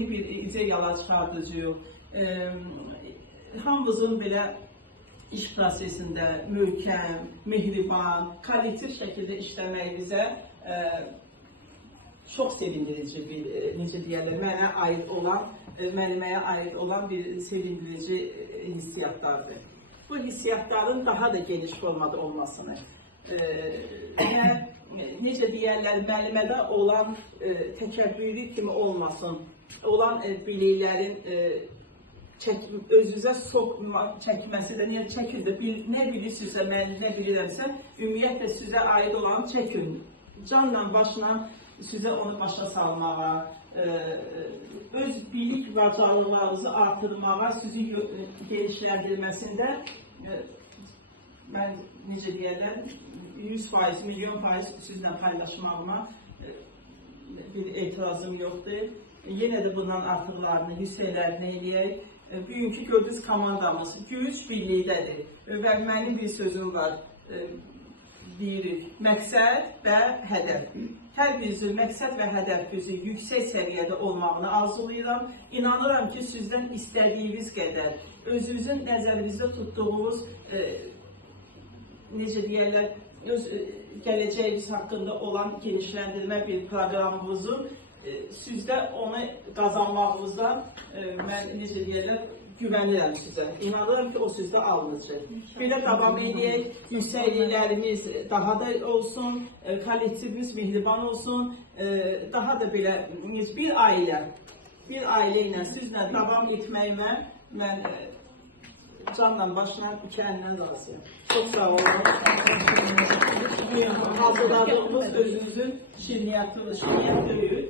yeni bir ideyalar çıxardacağıq. Hamımızın belə iş prosesində möhkəm, mehriban, kollektiv şəkildə işləmək bizə çox sevindirici bir, necə deyərlər, mənəməyə aid olan bir sevindirici hissiyatlardır. Bu hissiyatların daha da geniş formada olmasını və necə deyərlər, müəllimədə olan təkəbbürlü kimi olmasın, olan biliklərin özünüzə çəkməsi də, niyə çəkin də, nə bilirsinizsə, mən nə bilirəmsə, ümumiyyətlə sizə aid olanı çəkin. Canla başla sizə onu başa salmağa, öz bilik və bacarıqlarınızı artırmağa, sizi genişləndirməsində mən necə deyərlər, 100%, milyon faiz sizlə paylaşmağıma bir etirazım yoxdur. Yenə də bundan artıqlarını, hissələrini eləyək. Bugünkü gördüyünüz komandamız güc birlikdədir və mənim bir sözüm var, deyirik, məqsəd və hədəf. Hər birinizin məqsəd və hədəfinizin yüksək səviyyədə olmağını arzulayıram. İnanıram ki, sizdən istədiyiniz qədər, özünüzün nəzərinizdə tutduğunuz, necə deyərlər, öz gələcəyiniz haqqında olan genişləndirmə bir proqramımızı sizdə onu qazanmağınızdan mən necə deyərlər, güvənirəm sizə. İnanıram ki, o sizdə alınacaq. Belə davam edək, yüksəkliklərimiz daha da olsun, kollektivimiz mehriban olsun, daha da belə bir ailə ilə sizlə davam etməyimə mən canla başla kəndən razıyam. Çox sağ olun. Hazırladığımız özünüzün şirniyyat deyil.